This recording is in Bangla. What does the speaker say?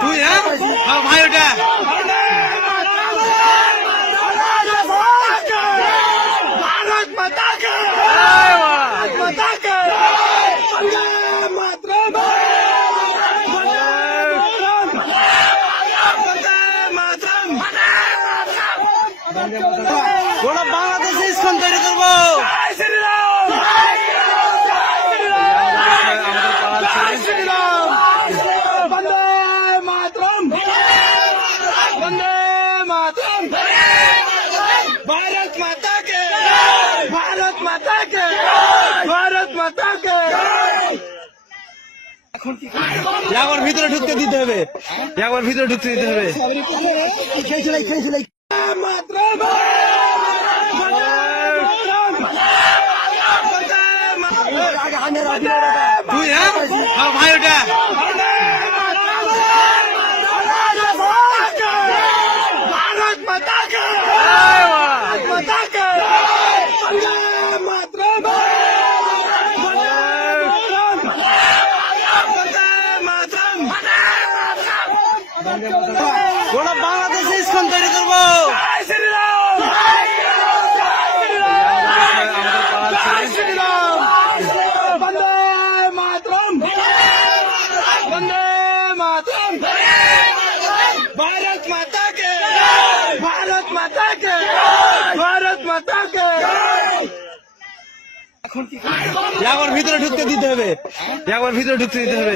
तू है भाई उठा भारत माता के माता के मात्र थोड़ा बांग्लादेश इसको বন্দে মাতম ভারত মাতা কে ভারত মাতা কে ভারত মাতা কে একবার ভিতরে ঢুকতে দিতে হবে একবার ভিতরে ঢুকতে দিতে হবে মাত্র তুই হ্যাঁ ভাই ওটা গোটা বাংলাদেশে ইস্কন তৈরি করবো जय श्री राम जय श्री राम वंदे मातरम वंदे मातरम भारत माता के भारत माता के भारत माता के একবার ভিতরে ঢুকতে দিতে হবে একবার ভিতরে ঢুকতে দিতে হবে